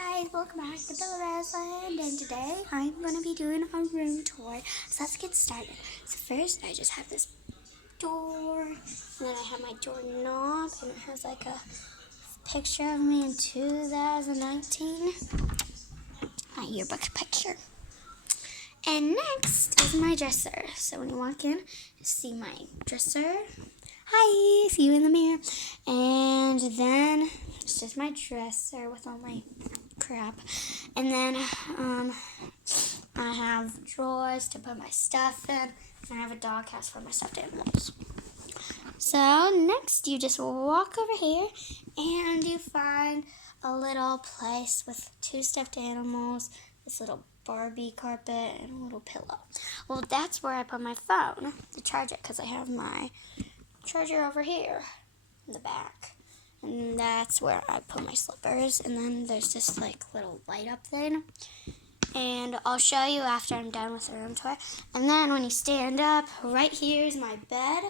Hey guys, welcome back to Bellarisland, and today I'm going to be doing a room tour. So let's get started. So first I just have this door, and then I have my door knob, and it has like a picture of me in 2019, my yearbook picture. And next is my dresser. So when you walk in, you see my dresser. Hi, see you in the mirror. And then it's just my dresser with all my crap. And then I have drawers to put my stuff in. And I have a doghouse for my stuffed animals. So next you just walk over here and you find a little place with 2 stuffed animals, this little Barbie carpet, and a little pillow. Well, that's where I put my phone to charge it because I have my charger over here in the back. And that's where I put my slippers. And then there's this like little light up thing. And I'll show you after I'm done with the room tour. And then when you stand up, right here is my bed.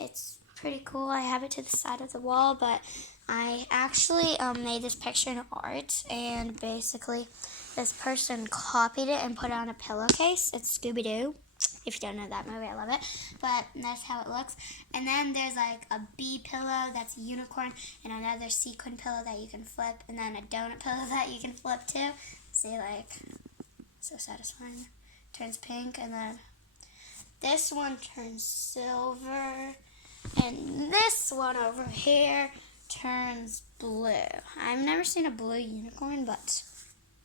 It's pretty cool. I have it to the side of the wall, but I actually made this picture in art, and basically this person copied it and put it on a pillowcase. It's Scooby-Doo. If you don't know that movie, I love it. But that's how it looks. And then there's like a bee pillow that's a unicorn, and another sequin pillow that you can flip, and then a donut pillow that you can flip too. See, like, so satisfying. Turns pink, and then this one turns silver, and this one over here turns blue. I've never seen a blue unicorn, but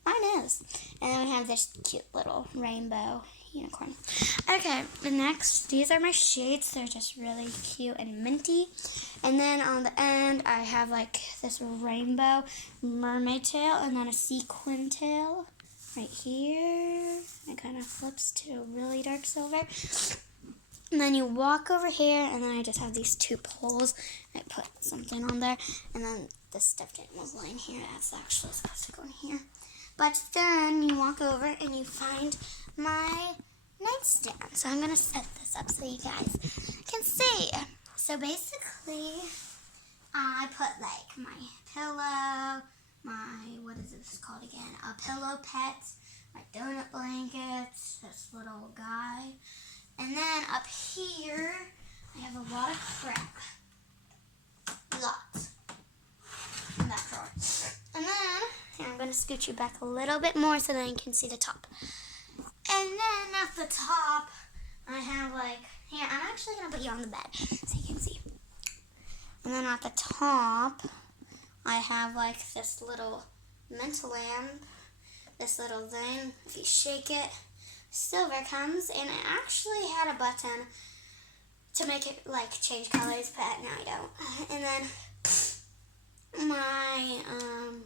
mine is. And then we have this cute little rainbow unicorn. Okay, the next, these are my shades. They're just really cute and minty. And then on the end, I have like this rainbow mermaid tail and then a sequin tail right here. It kind of flips to really dark silver. And then you walk over here, and then I just have these 2 poles. I put something on there, and then the stuffed animal's laying here. That's actually supposed to go in here. But then you walk over, and you find my nightstand. So I'm going to set this up so you guys can see. So basically, I put like my pillow, what is this called again? A pillow pet, my donut blankets, this little guy. And then up here, I have a lot of crap. Lots. In that drawer. And then, here, I'm going to scoot you back a little bit more so that you can see the top. And then at the top, I have like, here, I'm actually going to put you on the bed so you can see. And then at the top, I have like this little mint lamp, this little thing. If you shake it, silver comes, and it actually had a button to make it like change colors, but now I don't. And then my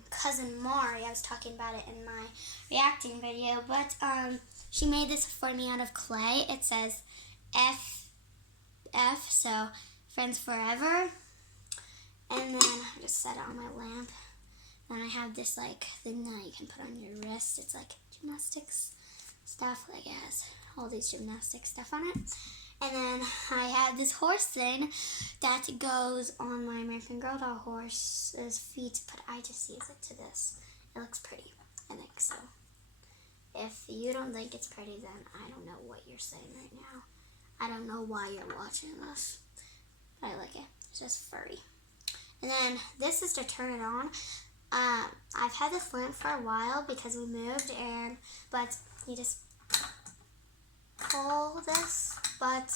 cousin Mari, I was talking about it in my reacting video, but she made this for me out of clay. It says FF, so Friends Forever. And then I just set it on my lamp. Then I have this like thing that you can put on your wrist. It's like gymnastics stuff, like it has all these gymnastic stuff on it. And then I have this horse thing that goes on my American Girl doll horse's feet, but I just use it to this. It looks pretty, I think so. If you don't think it's pretty, then I don't know what you're saying right now. I don't know why you're watching this, but I like it. It's just furry. And then this is to turn it on. I've had this lamp for a while because we moved, but you just pull this, but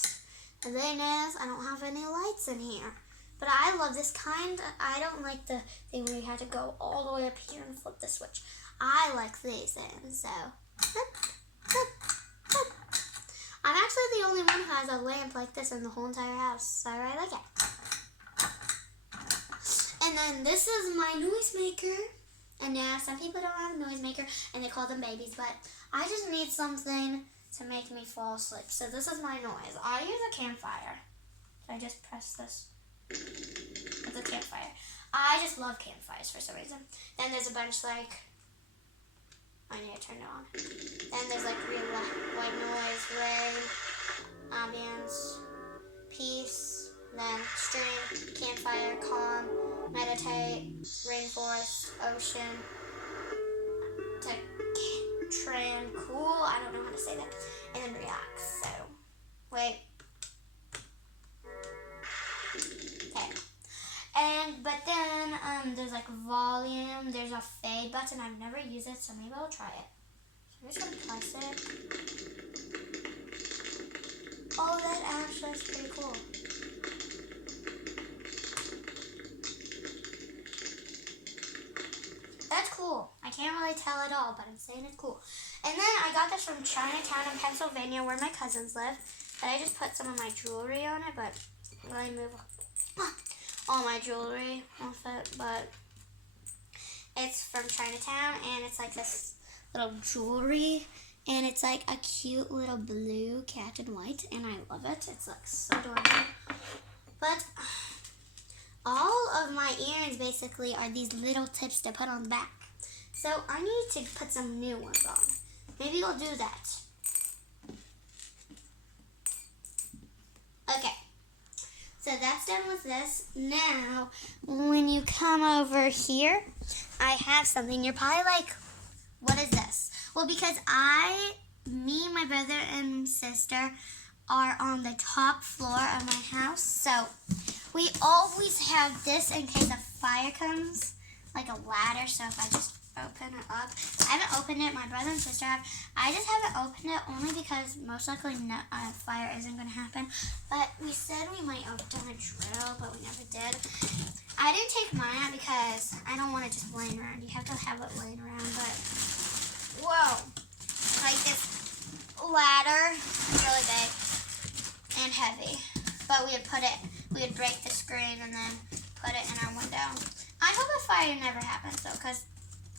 the thing is, I don't have any lights in here. But I love this kind. I don't like the thing where you have to go all the way up here and flip the switch. I like these things, so. I'm actually the only one who has a lamp like this in the whole entire house, so I like it. And then this is my noisemaker. And yeah, some people don't have a noisemaker, and they call them babies, but I just need something to make me fall asleep. So this is my noise. I use a campfire. So I just press this. It's a campfire. I just love campfires for some reason. Then there's a bunch like, I need to turn it on. Then there's like real white noise, rain, ambience, peace, then stream, campfire, calm, meditate, rainforest, ocean, to tranquil, I don't know how to say that, and then relax. So, wait. Okay. But then, there's like volume, there's a fade button. I've never used it, so maybe I'll try it. So I'm just gonna press it. Oh, that actually is pretty cool. That's cool. I can't really tell at all, but I'm saying it's cool. And then I got this from Chinatown in Pennsylvania, where my cousins live. And I just put some of my jewelry on it, but I move all my jewelry off it. But it's from Chinatown, and it's like this little jewelry, and it's like a cute little blue cat and white, and I love it. It's like so adorable. But all of my earrings basically are these little tips to put on the back. So I need to put some new ones on. Maybe we'll do that. Okay. So that's done with this. Now, when you come over here, I have something. You're probably like, what is this? Well, because me, my brother, and sister are on the top floor of my house. So we always have this in case a fire comes, like a ladder. So if I just open it up. I haven't opened it. My brother and sister have. I just haven't opened it only because most likely fire isn't going to happen. But we said we might have done a drill, but we never did. I didn't take mine out because I don't want it just laying around. You have to have it laying around. But whoa, like this ladder, really big and heavy. But we would break the screen and then put it in our window. I hope a fire never happens though, because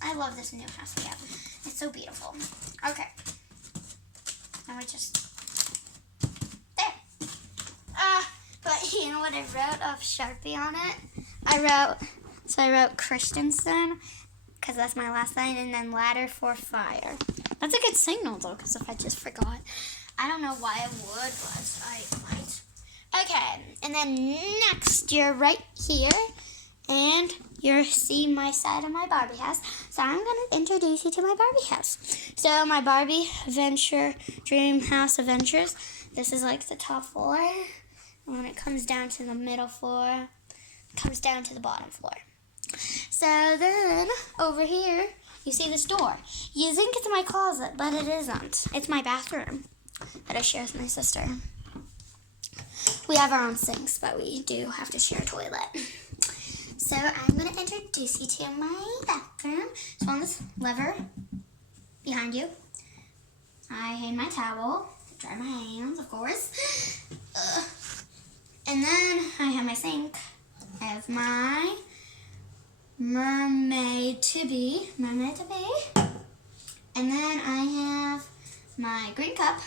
I love this new house we have. It's so beautiful. Okay. And we just, there. But you know what I wrote of Sharpie on it? I wrote Christensen, because that's my last line, and then ladder for fire. That's a good signal though, because if I just forgot, I don't know why I would, but I might. Okay, and then next, you're right here, and you're seeing my side of my Barbie house. So I'm going to introduce you to my Barbie house. So my Barbie Adventure Dream House Adventures. This is like the top floor. And when it comes down to the middle floor, it comes down to the bottom floor. So then over here, you see this door. You think it's my closet, but it isn't. It's my bathroom that I share with my sister. We have our own sinks, but we do have to share a toilet. So I'm going to introduce you to my bathroom. So on this lever behind you, I hang my towel to dry my hands, of course. And then I have my sink. I have my mermaid to be. And then I have my green cup.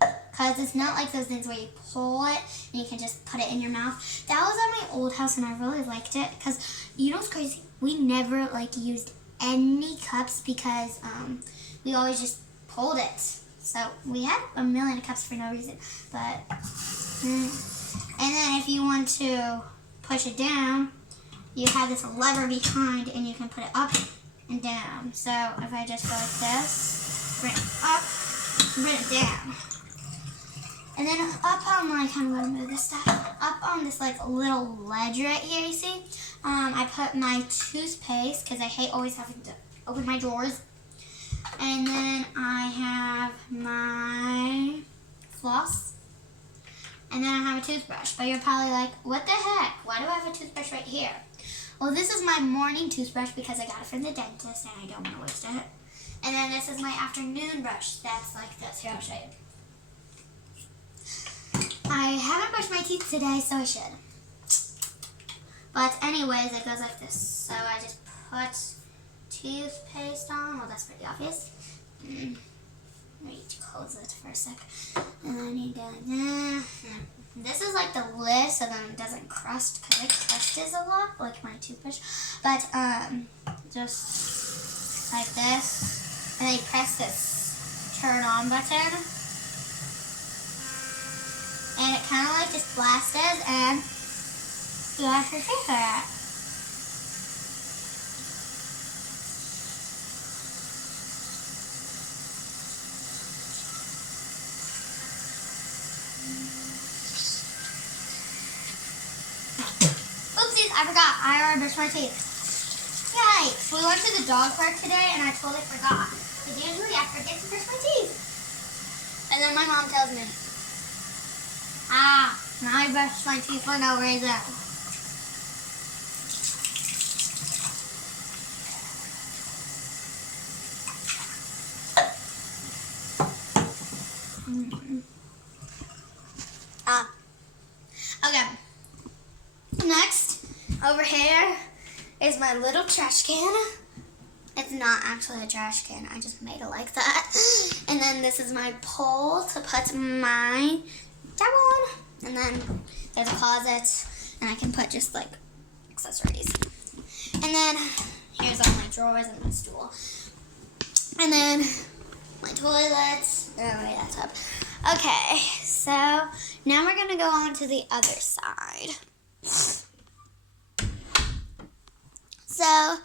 Because it's not like those things where you pull it and you can just put it in your mouth. That was at my old house and I really liked it. Because, you know what's crazy? We never used any cups because we always just pulled it. So we had a million cups for no reason. But, and then if you want to push it down, you have this lever behind and you can put it up and down. So if I just go like this, bring it up, bring it down. And then up on, I'm going to move this stuff, up on this little ledge right here, you see, I put my toothpaste, because I hate always having to open my drawers. And then I have my floss. And then I have a toothbrush. But you're probably like, what the heck? Why do I have a toothbrush right here? Well, this is my morning toothbrush because I got it from the dentist and I don't want to waste it. And then this is my afternoon brush. That's like this. Here, I'll show you. I haven't brushed my teeth today, so I should. But anyways, it goes like this. So I just put toothpaste on. Well, that's pretty obvious. Let me close it for a sec. And then you go like that. This is like the lid so then it doesn't crust, because it crushes a lot, like my toothbrush. But just like this. And then you press this turn on button. And it kind of just blasted, and you have to take that. I forgot. I already brushed my teeth. Yikes. We went to the dog park today and I totally forgot. Because usually I forget to brush my teeth. And then my mom tells me, now I brushed my teeth for no reason. Okay. Next, over here is my little trash can. It's not actually a trash can. I just made it like that. And then this is my pole to put my towel on. And then there's a closet, and I can put just like accessories. And then here's all my drawers and my stool. And then my toilet. Oh, wait, that's up. Okay, so now we're going to go on to the other side. So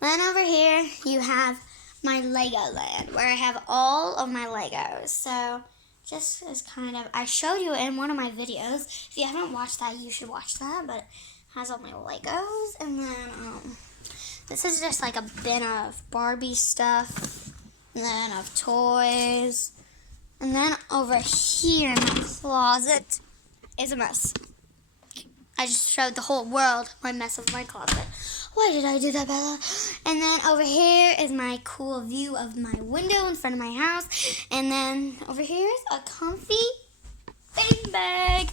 then over here you have my Lego land where I have all of my Legos. So just as kind of, I showed you in one of my videos. If you haven't watched that, you should watch that. But it has all my Legos. And then this is just like a bin of Barbie stuff. And then of toys. And then over here in my closet is a mess. I just showed the whole world my mess of my closet. Why did I do that, Bella? And then over here is my cool view of my window in front of my house. And then over here is a comfy bean bag.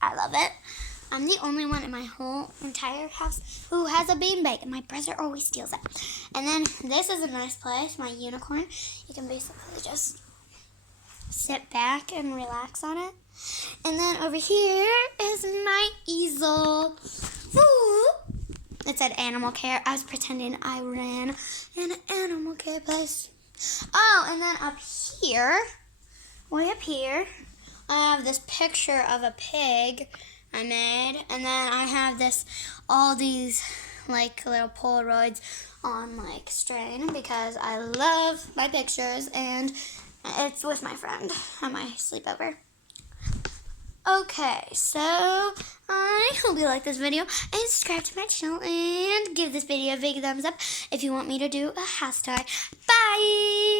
I love it. I'm the only one in my whole entire house who has a bean bag, and my brother always steals it. And then this is a nice place, my unicorn. You can basically just sit back and relax on it. And then over here is my easel. Ooh. It said animal care. I was pretending I ran an animal care place. Oh, and then up here, way up here, I have this picture of a pig I made. And then I have all these like little Polaroids on like string because I love my pictures, and it's with my friend at my sleepover. Okay, so I hope you like this video and subscribe to my channel and give this video a big thumbs up if you want me to do a house tour. Bye!